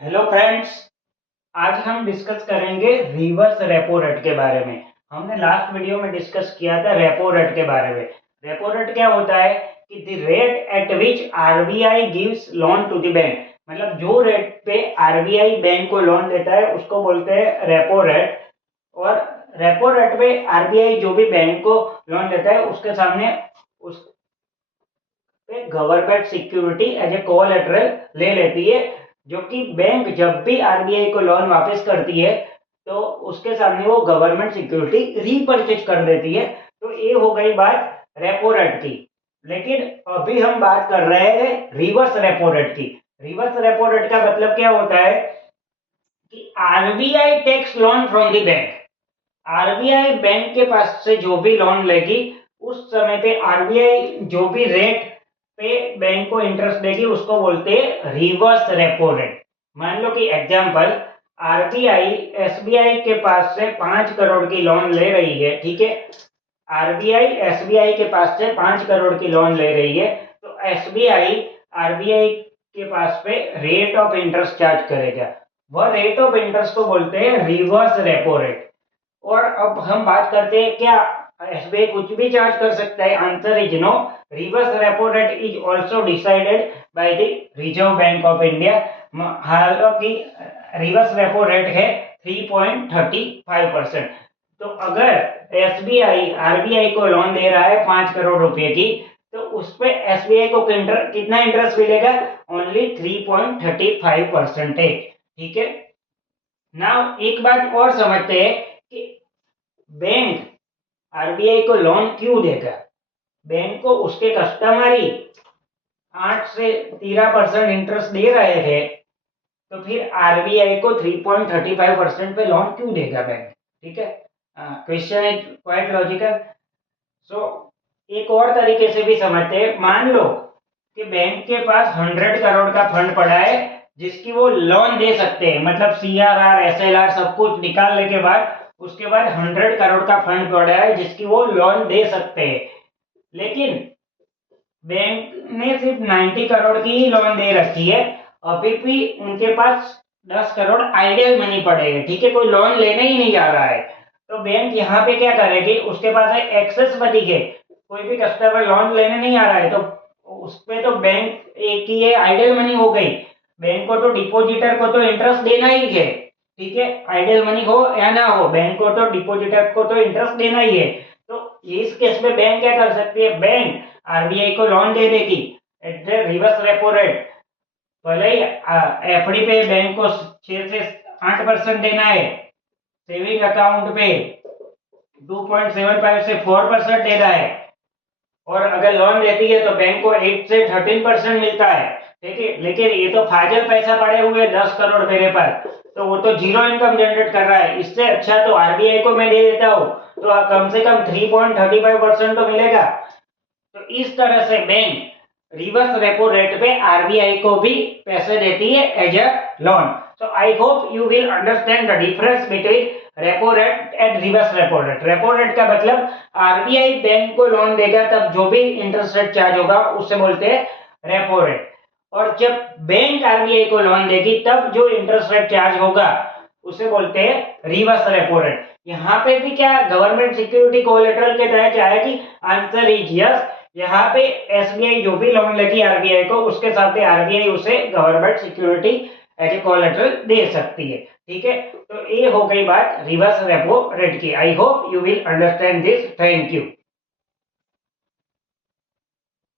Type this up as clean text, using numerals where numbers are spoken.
Hello friends. आज हम discuss करेंगे रिवर्स रेपो रेट के बारे में। हमने लास्ट वीडियो में डिस्कस किया था रेपो रेट के बारे में। रेपो रेट क्या होता है कि the rate at which RBI gives loan to the bank, मतलब जो रेट पे आरबीआई बैंक को लोन देता है उसको बोलते हैं रेपो रेट। और रेपो रेट पे आरबीआई जो भी बैंक को लोन देता है उसके सामने उस पे government security as a collateral ले लेती है, जो कि बैंक जब भी आरबीआई को लोन वापस करती है तो उसके सामने वो गवर्नमेंट सिक्योरिटी रीपरचेज कर देती है। तो ये हो गई बात रेपो रेट की। लेकिन अभी हम बात कर रहे हैं रिवर्स रेपो रेट की। रिवर्स रेपो रेट का मतलब क्या होता है कि RBI takes loan from the bank. RBI bank के पास से जो भी लोन लेगी उस समय पे आरबीआई जो भी रेट पे बैंक को इंटरेस्ट देगी उसको बोलते हैं रिवर्स रेपो रेट। मान लो कि एग्जांपल आरबीआई एसबीआई के पास से 5 करोड़ की लोन ले रही है, ठीक है। आरबीआई एसबीआई के पास से 5 करोड़ की लोन ले रही है, तो एसबीआई आरबीआई के पास पे रेट ऑफ इंटरेस्ट चार्ज करेगा। वह रेट ऑफ इंटरेस्ट को बोलते हैं रिवर्स रेपो रेट। और अब हम बात करते हैं क्या एसबीआई कुछ भी चार्ज कर सकता है? Answer is no. Reverse repo rate is also decided by the Reserve Bank of India. हालांकि रिवर्स रेपो रेट है 3.35%। तो अगर एसबीआई आरबीआई को लोन दे रहा है 5 करोड़ रुपए की, तो उस पे एसबीआई को कितना इंटरेस्ट मिलेगा? ओनली 3.35%। ठीक है। नाउ एक बात और समझते हैं कि बैंक आरबीआई को लोन क्यों देगा। बैंक को उसके कस्टमर ही 8 से 13% इंटरेस्ट दे रहे थे, तो फिर आरबीआई को 3.35% पे लोन क्यों देगा बैंक? ठीक है। Question is quite logical. So एक और तरीके से भी समझते हैं। मान लो कि बैंक के पास 100 करोड़ का फंड पड़ा है जिसकी वो लोन दे सकते हैं, मतलब सीआरआर एसएलआर सब कुछ निकालने के बाद उसके बाद 100 करोड़ का फंड पड़ा है जिसकी वो लोन दे सकते हैं। लेकिन बैंक ने सिर्फ 90 करोड़ की ही लोन दे रखी है। अभी भी उनके पास 10 करोड़ आइडियल मनी पड़े हैं, ठीक है। कोई लोन लेने ही नहीं जा रहा है, तो बैंक यहाँ पे क्या करेगी? उसके पास एक्सेस मनी है, कोई भी कस्टमर लोन लेने नहीं आ रहा है, तो उस पे तो बैंक एक ही है, आइडियल मनी हो गई। बैंक को तो डिपॉजिटर को तो इंटरेस्ट देना ही है, ठीक है। आइडियल मनी हो या ना हो, बैंक को तो डिपॉजिटर को तो इंटरेस्ट देना ही है। तो इस केस में बैंक क्या कर सकती है? बैंक आरबीआई को लोन दे देगी at the reverse repo rate. भले ही एफडी पे बैंक को 6 से 8% देना है, सेविंग अकाउंट पे 2.75 से 4% देना है, और अगर लोन लेती है तो बैंक को 8 से 13% मिलता है, ठीक है। लेकिन ये तो फाजिल पैसा पड़े हुए 10 करोड़ मेरे पास, तो वो तो जीरो इनकम जनरेट कर रहा है। इससे अच्छा तो आरबीआई को मैं दे देता हूँ, तो कम से कम 3.35% तो मिलेगा। तो इस तरह से बैंक रिवर्स रेपो रेट पे आरबीआई को भी पैसे देती है as a loan. So I hope you will understand the difference between repo rate and reverse repo rate. Repo rate का मतलब आरबीआई बैंक को लोन देगा तब जो भी इंटरेस्ट रेट चार्ज होगा उससे बोलते हैं रेपो रेट। और जब बैंक आरबीआई को लोन देगी तब जो इंटरेस्ट रेट चार्ज होगा उसे बोलते हैं रिवर्स रेपो रेट। यहाँ पे भी क्या गवर्नमेंट सिक्योरिटी कोलेटरल के तहत आएगी? Answer is yes. यहाँ पे एसबीआई जो भी लोन लेगी आरबीआई को उसके साथ आरबीआई उसे government security as a collateral दे सकती है, ठीक है। तो ये हो गई बात रिवर्स रेपो रेट की। आई hope you will understand this. Thank you.